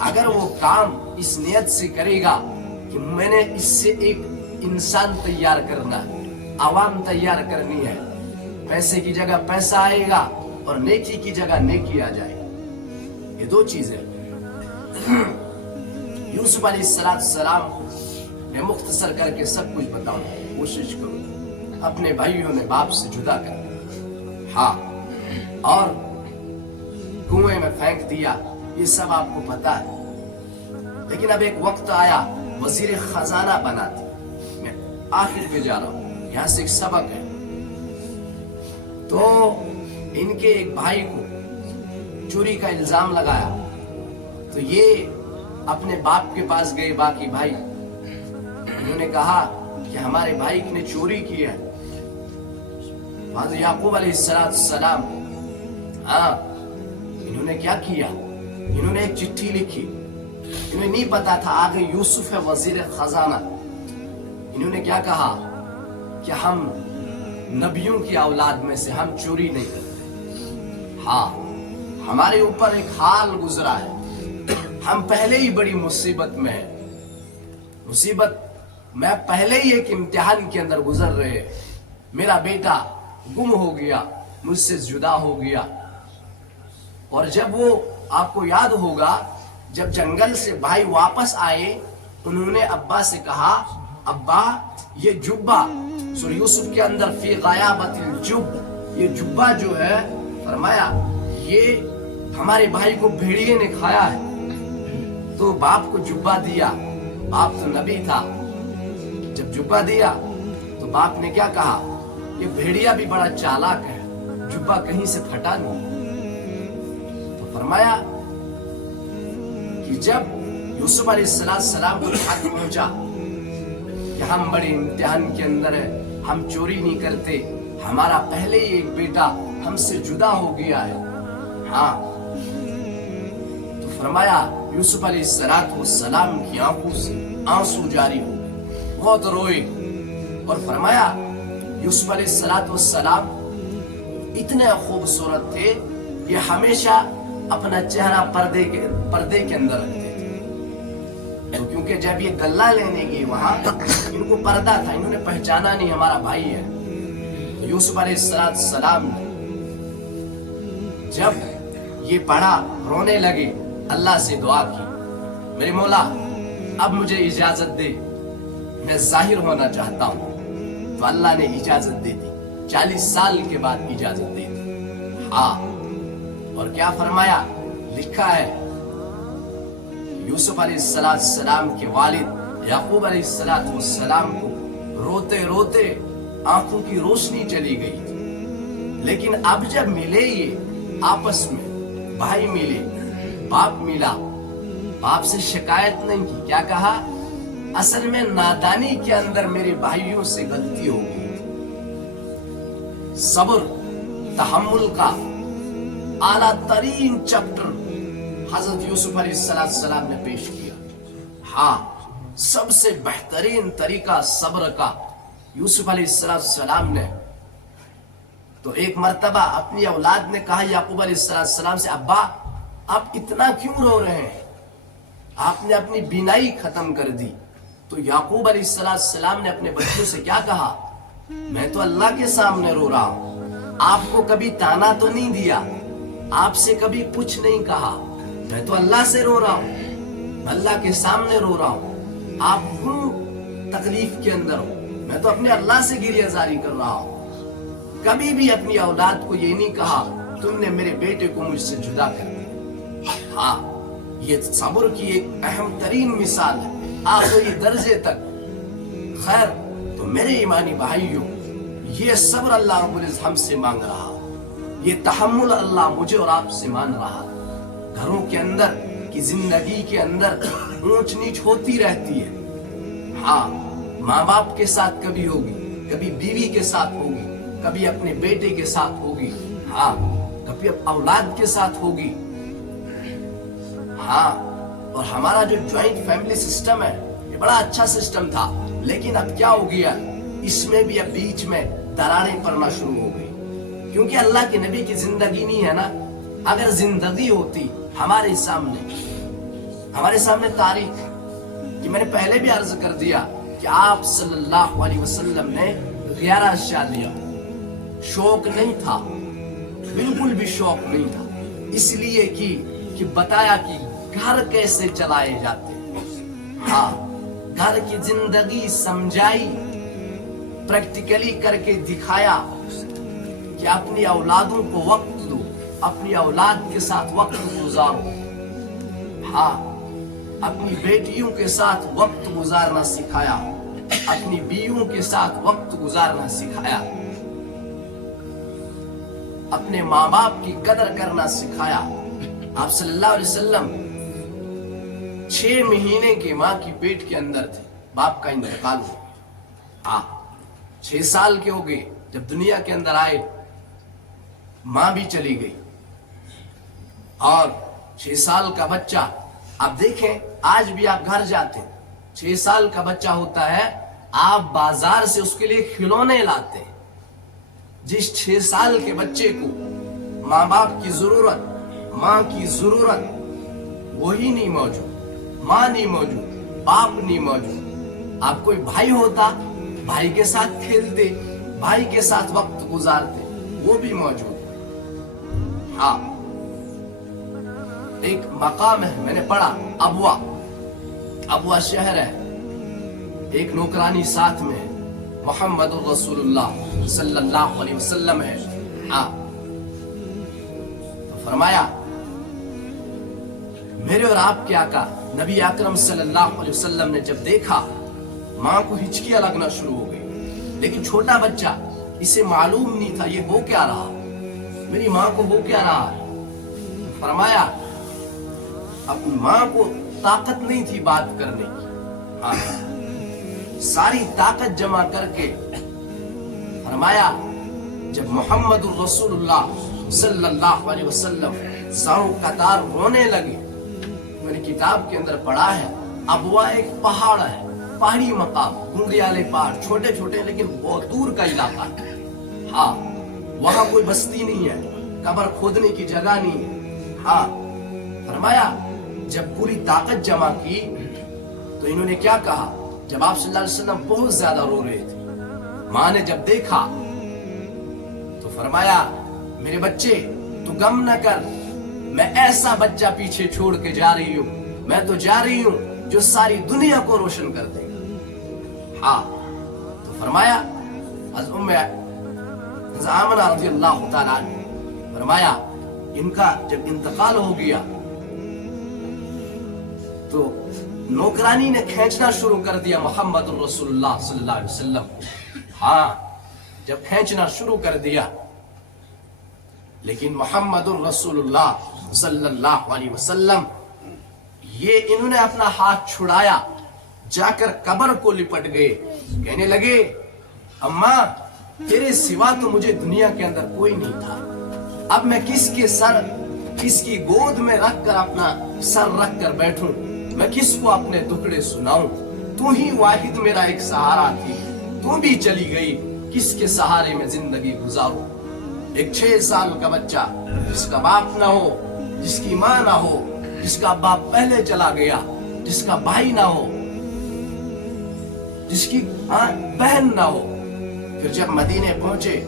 اگر وہ کام اس نیت سے کرے گا کہ میں نے اس سے ایک انسان تیار کرنا ہے، عوام تیار کرنی ہے، پیسے کی جگہ پیسہ آئے گا اور نیکی کی جگہ نیکی آ جائے گی، یہ دو چیزیں۔ یوسف علیہ السلام میں مختصر کر کے سب کچھ بتاؤں، کوشش کروں۔ اپنے بھائیوں نے باپ سے جدا کر دیا، ہاں، اور کنویں میں پھینک دیا، یہ سب آپ کو پتا ہے۔ لیکن اب ایک وقت آیا وزیر خزانہ بنا تھا۔ میں آخر پہ جا رہا ہوں، یہاں سے ایک سبق ہے۔ تو ان کے ایک بھائی کو چوری کا الزام لگایا، تو یہ اپنے باپ کے پاس گئے، باقی بھائی، انہوں نے کہا کہ ہمارے بھائی نے چوری کی ہے۔ حضرت یعقوب علیہ السلام، ہاں، انہوں نے کیا کیا؟ انہوں نے ایک چٹھی لکھی، انہیں نہیں پتا تھا آگے یوسف ہے وزیر خزانہ۔ انہوں نے کیا کہا کہ ہم نبیوں کی اولاد میں سے ہم چوری نہیں کرتے، ہاں، ہمارے اوپر ایک حال گزرا ہے، ہم پہلے ہی بڑی مصیبت میں ہیں، مصیبت میں پہلے ہی ایک امتحان کے اندر گزر رہے، میرا بیٹا گم ہو گیا، مجھ سے جدا ہو گیا۔ اور جب وہ آپ کو یاد ہوگا، جب جنگل سے بھائی واپس آئے، انہوں نے ابا سے کہا، ابا یہ جبہ سورہ یوسف کے اندر فی غیابت الجب، یہ جبہ جو ہے، فرمایا یہ ہمارے بھائی کو بھیڑیے نے کھایا ہے۔ تو باپ کو جبہ دیا، باپ تو نبی تھا، جب جبہ دیا تو باپ نے کیا کہا، یہ بھیڑیا بھی بڑا چالاک ہے، جبہ کہیں سے پھٹا نہیں۔ تو فرمایا کہ جب یوسف علیہ السلام کو حق پہنچا کہ ہم بڑے امتحان کے اندر ہیں، ہم چوری نہیں کرتے، ہمارا پہلے ہی ایک بیٹا ہم سے جدا ہو گیا ہے، ہاں، تو فرمایا یوسف علیہ السلام کی آنکھوں سے آنسو جاری ہو گئے، بہت روئے، اور فرمایا یوسف علیہ السلام اتنے خوبصورت تھے کہ ہمیشہ اپنا چہرہ پردے کے اندر رکھتے تھے، کیونکہ جب یہ گلہ لینے گئے وہاں ان کو پردہ تھا، انہوں نے پہچانا نہیں ہمارا بھائی ہے۔ تو یوسف علیہ السلام جب یہ پڑھا، رونے لگے، اللہ سے دعا کی، میرے مولا اب مجھے اجازت دے، میں ظاہر ہونا چاہتا ہوں۔ تو اللہ نے اجازت دے دی، 40 سال کے بعد اجازت دے دی، ہاں، اور کیا فرمایا، لکھا ہے یوسف علیہ السلام کے والد یعقوب علیہ السلام کو روتے روتے آنکھوں کی روشنی چلی گئی تھی، لیکن اب جب ملے یہ آپس میں، بھائی ملے، باپ ملا، باپ سے شکایت نہیں کی، کیا کہا، اصل میں نادانی کے اندر میرے بھائیوں سے غلطی ہو گئی تھی۔ صبر، تحمل کا اعلیٰ ترین چیپٹر حضرت یوسف علیہ السلام نے پیش کیا، ہاں، سب سے بہترین طریقہ صبر کا یوسف علیہ السلام نے۔ تو ایک مرتبہ اپنی اولاد نے کہا یعقوب علیہ السلام سے، ابا آپ اتنا کیوں رو رہے ہیں، آپ نے اپنی بینائی ختم کر دی۔ تو یعقوب علیہ السلام نے اپنے بچوں سے کیا کہا، میں تو اللہ کے سامنے رو رہا ہوں، آپ کو کبھی تانا تو نہیں دیا، آپ سے کبھی کچھ نہیں کہا، میں تو اللہ سے رو رہا ہوں، اللہ کے سامنے رو رہا ہوں، آپ کیوں تکلیف کے اندر ہو، میں تو اپنے اللہ سے گریہ زاری کر رہا ہوں۔ کبھی بھی اپنی اولاد کو یہ نہیں کہا تم نے میرے بیٹے کو مجھ سے جدا کر دیا، ہاں، یہ صبر کی ایک اہم ترین مثال ہے آخری درجے تک۔ خیر، تو میرے ایمانی بھائیوں، یہ صبر اللہ رب العزت ہم سے مانگ رہا، یہ تحمل اللہ مجھے اور آپ سے مان رہا۔ گھروں کے اندر کی زندگی کے اندر اونچ نیچ ہوتی رہتی ہے، ہاں، ماں باپ کے ساتھ کبھی ہوگی، کبھی بیوی کے ساتھ ہوگی، کبھی اپنے بیٹے کے ساتھ ہوگی، ہاں، کبھی اولاد کے ساتھ ہوگی، ہاں، اور ہمارا جو جوائنٹ فیملی سسٹم ہے یہ بڑا اچھا سسٹم تھا، لیکن اب کیا ہو گیا، اس میں بھی اب بیچ میں دراریں پڑنا شروع ہو گئی، کیونکہ اللہ کے نبی کی زندگی نہیں ہے نا۔ اگر زندگی ہوتی ہمارے سامنے ہمارے سامنے تاریخ ہے کہ میں نے پہلے بھی عرض کر دیا کہ آپ صلی اللہ علیہ وسلم نے 11 اشیاء لیا. شوق نہیں تھا, بالکل بھی شوق نہیں تھا, اس لیے کہ بتایا کہ گھر کیسے چلائے جاتے ہیں. ہاں, گھر کی زندگی سمجھائی, پریکٹیکلی کر کے دکھایا کہ اپنی اولادوں کو وقت دو, اپنی اولاد کے ساتھ وقت گزارو. ہاں, اپنی بیٹیوں کے ساتھ وقت گزارنا سکھایا, اپنی بیویوں کے ساتھ وقت گزارنا سکھایا, اپنے ماں باپ کی قدر کرنا سکھایا. آپ صلی اللہ علیہ وسلم 6 مہینے کے ماں کی پیٹ کے اندر تھے, باپ کا انتقال ہوا. 6 سال کے ہو گئے جب دنیا کے اندر آئے, ماں بھی چلی گئی, اور 6 سال کا بچہ, آپ دیکھیں آج بھی آپ گھر جاتے ہیں, 6 سال کا بچہ ہوتا ہے, آپ بازار سے اس کے لیے کھلونے لاتے ہیں. جس 6 سال کے بچے کو ماں باپ کی ضرورت, ماں کی ضرورت, وہی نہیں موجود, ماں نہیں موجود, باپ نہیں موجود. آپ کوئی بھائی ہوتا, بھائی کے ساتھ کھیلتے, بھائی کے ساتھ وقت گزارتے, وہ بھی موجود. ہاں, ایک مقام ہے, میں نے پڑھا, ابوا شہر ہے, ایک نوکرانی ساتھ میں ہے, محمد رسول اللہ صلی اللہ علیہ وسلم ہے. ہاں, تو فرمایا میرے اور آپ کے آقا نبی اکرم صلی اللہ علیہ وسلم نے جب دیکھا, ماں کو ہچکیاں لگنا شروع ہو گئی, لیکن چھوٹا بچہ, اسے معلوم نہیں تھا یہ ہو کیا رہا, میری ماں کو ہو کیا رہا. فرمایا اپنی ماں کو طاقت نہیں تھی بات کرنے کی, ہاں, ساری طاقت جمع کر کے فرمایا جب محمد الرسول اللہ صلی اللہ علیہ وسلم سروں قطار رونے لگے. میں نے کتاب کے اندر پڑھا ہے, ابوا ایک پہاڑ ہے, پہاڑی مقام, گنگریالے پہاڑ, چھوٹے چھوٹے لیکن بہت دور کا علاقہ ہے. ہاں, وہاں کوئی بستی نہیں ہے, قبر کھودنے کی جگہ نہیں ہے. ہاں, فرمایا جب پوری طاقت جمع کی تو انہوں نے کیا کہا, جب آپ صلی اللہ علیہ وسلم بہت زیادہ رو رہے تھے, ماں نے جب دیکھا تو فرمایا میرے بچے تو غم نہ کر, میں ایسا بچہ پیچھے چھوڑ کے جا رہی ہوں, میں تو جا رہی ہوں جو ساری دنیا کو روشن کر دے گا. ہاں, تو فرمایا از ام آمنہ رضی اللہ تعالیٰ عنہ, فرمایا ان کا جب انتقال ہو گیا تو نوکرانی نے کھینچنا شروع کر دیا محمد الرسول اللہ صلی اللہ علیہ وسلم. ہاں, جب کھینچنا شروع کر دیا, لیکن محمد الرسول اللہ صلی اللہ علیہ وسلم یہ انہوں نے اپنا ہاتھ چھڑایا, جا کر قبر کو لپٹ گئے, کہنے لگے اماں تیرے سوا تو مجھے دنیا کے اندر کوئی نہیں تھا, اب میں کس کی گود میں رکھ کر اپنا سر رکھ کر بیٹھوں, میں کس کو اپنے دکھڑے سناؤں, تو ہی واحد میرا ایک سہارا تھی, تو بھی چلی گئی, کس کے سہارے میں زندگی گزاروں. ایک 6 سال کا بچہ جس کا باپ نہ ہو, جس کی ماں نہ ہو, جس کا باپ پہلے چلا گیا, جس کا بھائی نہ ہو, جس کی بہن نہ ہو. پھر جب مدینے پہنچے,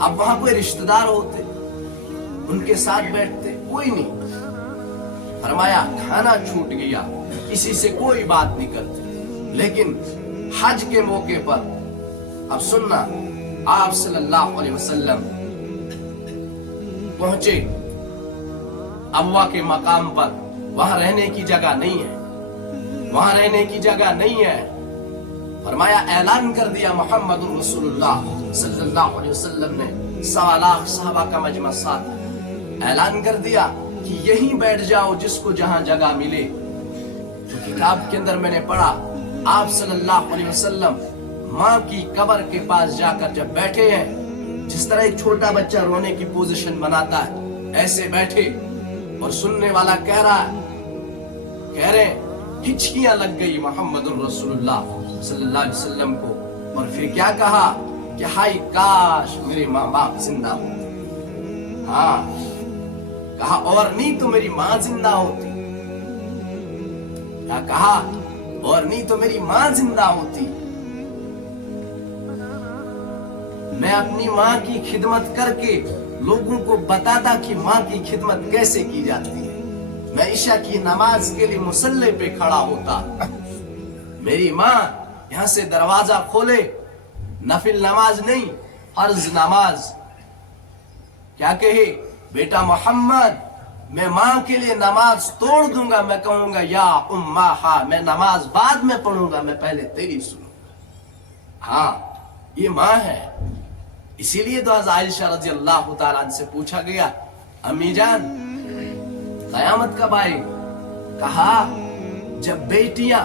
اب وہاں کوئی رشتہ دار ہوتے, ان کے ساتھ بیٹھتے, کوئی نہیں. فرمایا کھانا چھوٹ گیا, کسی سے کوئی بات نہیں کرتے. لیکن حج کے موقع پر اب سننا, آپ صلی اللہ علیہ وسلم پہنچے ابوا کے مقام پر, وہاں رہنے کی جگہ نہیں ہے, وہاں رہنے کی جگہ نہیں ہے. فرمایا اعلان کر دیا محمد رسول اللہ صلی اللہ علیہ وسلم نے, 1.25 لاکھ صحابہ کا مجمع ساتھ, اعلان کر دیا کہ یہیں بیٹھ جاؤ جس کو جہاں جگہ ملے. تو کتاب کے اندر میں نے پڑھا, آپ صلی اللہ علیہ وسلم ماں کی قبر کے پاس جا کر جب بیٹھے ہیں, جس طرح ایک چھوٹا بچہ رونے کی پوزیشن بناتا ہے, ایسے بیٹھے, اور سننے والا کہہ رہے ہچکیاں لگ گئی محمد الرسول اللہ صلی اللہ علیہ وسلم کو. اور پھر کیا کہا کہ ہائی کاش میرے ماں باپ زندہ ہوتے. ہاں, کہا اور نہیں تو میری ماں زندہ ہوتی. کیا کہا؟ اور نہیں تو میری ماں زندہ ہوتی، میں اپنی ماں کی خدمت کر کے لوگوں کو بتاتا کہ ماں کی خدمت کیسے کی جاتی ہے، میں عشاء کی نماز کے لیے مصلی پہ کھڑا ہوتا، میری ماں یہاں سے دروازہ کھولے، نفل نماز نہیں فرض نماز، کیا کہے؟ بیٹا محمد میں ماں کے لیے نماز توڑ دوں گا، میں کہوں گا یا امہا، میں نماز بعد میں پڑھوں گا، میں پہلے تیری سنوں گا۔ ہاں یہ ماں ہے، اسی لیے تو حضرت عائشہ رضی اللہ تعالیٰ عنہ سے پوچھا گیا امی جان قیامت کب آئے؟ کہا جب بیٹیاں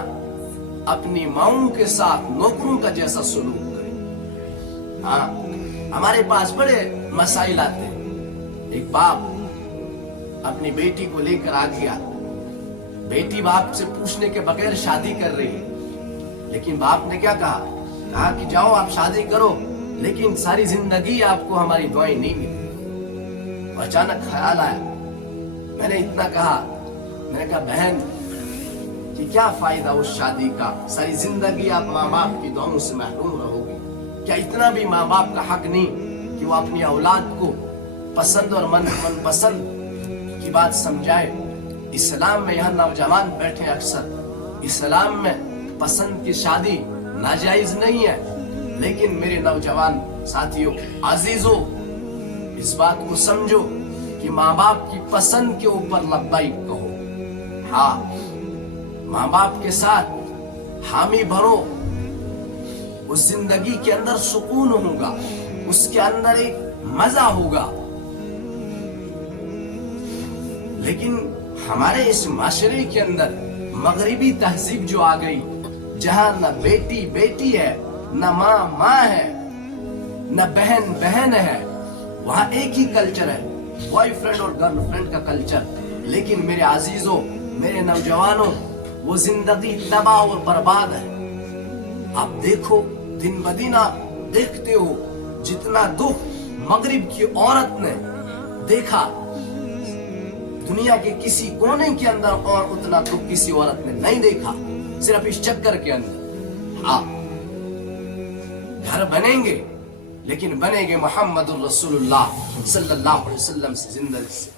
اپنی ماؤں کے ساتھ نوکروں کا جیسا سلوک کریں۔ ہاں ہمارے پاس بڑے مسائل آتے ہیں، ایک باپ اپنی بیٹی کو لے کر آ گیا، بیٹی باپ سے پوچھنے کے بغیر شادی کر رہی ہے، لیکن باپ نے کیا کہا؟ کہا کہ جاؤ آپ شادی کرو، لیکن ساری زندگی آپ کو ہماری دعائیں نہیں ملی۔ اچانک خیال آیا، میں نے اتنا کہا، میں نے کہا بہن کہ کیا فائدہ اس شادی کا، ساری زندگی آپ ماں باپ کی دعاؤں سے محروم رہو گی، کیا اتنا بھی ماں باپ کا حق نہیں کہ وہ اپنی اولاد کو پسند اور من پسند کی بات سمجھائے؟ اسلام میں یہاں نوجوان بیٹھے اکثر، اسلام میں پسند کی شادی ناجائز نہیں ہے، لیکن میرے نوجوان ساتھیوں عزیزوں اس بات کو سمجھو کہ ماں باپ کی پسند کے اوپر لبیک کہو، ہاں ماں باپ کے ساتھ حامی بھرو، اس زندگی کے اندر سکون ہوگا، اس کے اندر ایک مزہ ہوگا۔ لیکن ہمارے اس معاشرے کے اندر مغربی تہذیب جو آ گئی، جہاں نہ بیٹی بیٹی ہے، نہ ماں ماں ہے، نہ بہن بہن ہے، وہاں ایک ہی کلچر ہے، بوائے فرینڈ اور گرل فرینڈ کا کلچر۔ لیکن میرے عزیزوں، میرے نوجوانوں، وہ زندگی تباہ اور برباد ہے۔ آپ دیکھو دن بدن آپ دیکھتے ہو جتنا دکھ مغرب کی عورت نے دیکھا، دنیا کے کسی کونے کے اندر اور اتنا دکھ کسی عورت نے نہیں دیکھا، صرف اس چکر کے اندر۔ ہاں گھر بنیں گے لیکن بنیں گے محمد الرسول اللہ صلی اللہ علیہ وسلم سے زندگی سے۔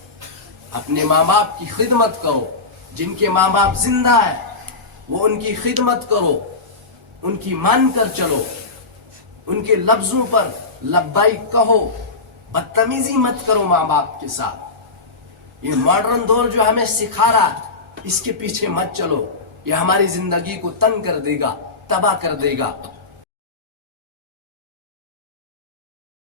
اپنے ماں باپ کی خدمت کرو، جن کے ماں باپ زندہ ہیں وہ ان کی خدمت کرو، ان کی مان کر چلو، ان کے لفظوں پر لبیک کہو، بدتمیزی مت کرو ماں باپ کے ساتھ۔ یہ ماڈرن دور جو ہمیں سکھا رہا ہے اس کے پیچھے مت چلو، یہ ہماری زندگی کو تنگ کر دے گا، تباہ کر دے گا۔